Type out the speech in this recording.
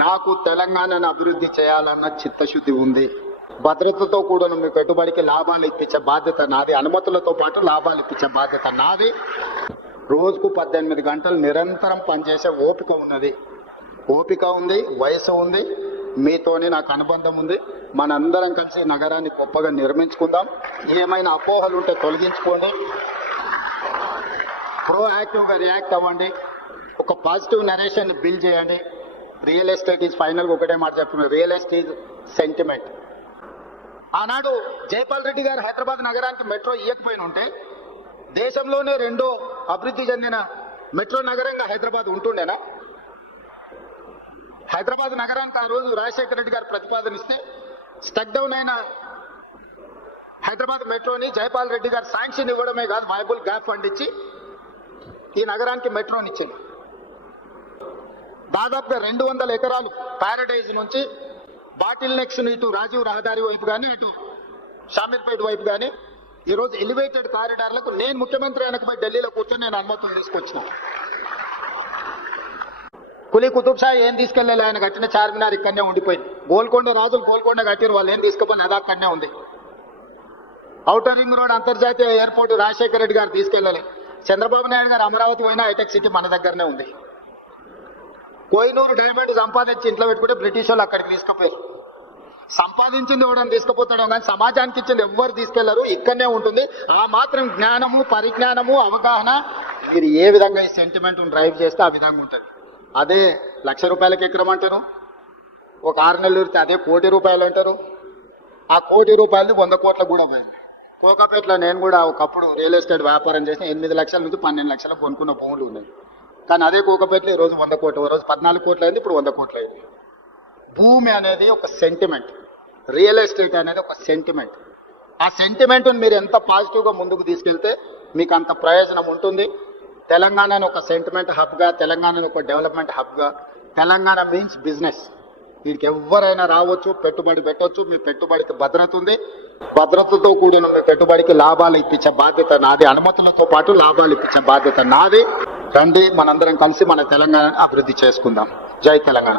నాకు తెలంగాణను అభివృద్ధి చేయాలన్న చిత్తశుద్ధి ఉంది. భద్రతతో కూడిన మీ పెట్టుబడికి లాభాలు ఇప్పించే బాధ్యత నాది. అనుమతులతో పాటు లాభాలు ఇప్పించే బాధ్యత నాది. రోజుకు 18 గంటలు నిరంతరం పనిచేసే ఓపిక ఉన్నది. ఓపిక ఉంది, వయసు ఉంది, మీతోనే నాకు అనుబంధం ఉంది. మనందరం కలిసి నగరాన్ని గొప్పగా నిర్మించుకుందాం. ఏమైనా అపోహలు ఉంటే తొలగించుకోండి. ప్రోయాక్టివ్గా రియాక్ట్ అవ్వండి. ఒక పాజిటివ్ నరేషన్ బిల్డ్ చేయండి. రియల్ ఎస్టేట్ ఈజ్ ఫైనల్గా ఒకటే మాట చెప్తున్నారు, రియల్ ఎస్టేట్ సెంటిమెంట్. ఆనాడు జైపాల్ రెడ్డి గారు హైదరాబాద్ నగరానికి మెట్రో ఇవ్వకపోయిన ఉంటే దేశంలోనే రెండో అభివృద్ధి చెందిన మెట్రో నగరంగా హైదరాబాద్ ఉంటుండేనా? హైదరాబాద్ నగరానికి ఆ రోజు రాజశేఖర రెడ్డి గారు ప్రతిపాదనిస్తే స్టక్ డౌన్ అయిన హైదరాబాద్ మెట్రోని జైపాల్ రెడ్డి గారు శాంక్షన్ ఇవ్వడమే కాదు, వైబుల్ గ్యాప్ ఫండ్ ఇచ్చి ఈ నగరానికి మెట్రోని ఇచ్చింది. దాదాపుగా 200 ఎకరాలు ప్యారడైజ్ నుంచి బాటిల్ నెక్స్ ఇటు రాజీవ్ రహదారి వైపు కానీ ఇటు షామీర్పేట వైపు కానీ ఈరోజు ఎలివేటెడ్ కారిడార్లకు నేను ముఖ్యమంత్రి వెనకపోయి ఢిల్లీలో కూర్చొని నేను అనుమతులు తీసుకొచ్చిన. కులీ కుతుబ్ షా ఏం తీసుకెళ్ళాలి, ఆయన కట్టిన చార్మినార్ ఇక్కడనే ఉండిపోయింది. గోల్కొండ రాజులు గోల్కొండ కట్టిన వాళ్ళు ఏం తీసుకుపోయి అది అక్కడనే ఉంది. ఔటర్ రింగ్ రోడ్ అంతర్జాతీయ ఎయిర్పోర్ట్ రాజశేఖర రెడ్డి గారు తీసుకెళ్ళాలి. చంద్రబాబు నాయుడు గారు అమరావతి పోయినా హైటెక్ సిటీ మన దగ్గరనే ఉంది. కోహినూరు డైమండ్ సంపాదించి ఇంట్లో పెట్టుకుంటే బ్రిటిష్ వాళ్ళు అక్కడికి తీసుకుపోయారు. సంపాదించింది ఎవడని తీసుకుపోతాడో కానీ సమాజానికి ఇచ్చింది ఎవ్వరు తీసుకెళ్లరు, ఇక్కడనే ఉంటుంది. ఆ మాత్రం జ్ఞానము, పరిజ్ఞానము, అవగాహన మీరు ఏ విధంగా ఈ సెంటిమెంట్ డ్రైవ్ చేస్తే ఆ విధంగా ఉంటుంది. అదే ₹1,00,000 ఎకరం అంటారు, ఒక 6 నెలలు అదే ₹1,00,00,000 అంటారు. ఆ ₹1,00,00,000 100 కోట్ల కూడా పోయింది. కోకాపేటలో నేను కూడా ఒకప్పుడు రియల్ ఎస్టేట్ వ్యాపారం చేసిన 8 లక్షల నుంచి 12 లక్షలకు కొనుక్కున్న భూములు ఉన్నాయి. కానీ అదే కోకాపేటలో ఈరోజు 100 కోట్లు, రోజు 14 కోట్లు అయింది, ఇప్పుడు 100 కోట్లు అయింది. భూమి అనేది ఒక సెంటిమెంట్, రియల్ ఎస్టేట్ అనేది ఒక సెంటిమెంట్. ఆ సెంటిమెంట్ని మీరు ఎంత పాజిటివ్గా ముందుకు తీసుకెళ్తే మీకు అంత ప్రయోజనం ఉంటుంది. తెలంగాణను ఒక సెంటిమెంట్ హబ్గా, తెలంగాణను ఒక డెవలప్మెంట్ హబ్గా, తెలంగాణ మీన్స్ బిజినెస్. వీడికి ఎవరైనా రావచ్చు, పెట్టుబడి పెట్టవచ్చు. మీ పెట్టుబడికి భద్రత ఉంది. భద్రతతో కూడిన మీ పెట్టుబడికి లాభాలు ఇప్పించే బాధ్యత నాది. అనుమతులతో పాటు లాభాలు ఇప్పించే బాధ్యత నాది. రండి, మనందరం కలిసి మన తెలంగాణను అభివృద్ధి చేసుకుందాం. జై తెలంగాణ.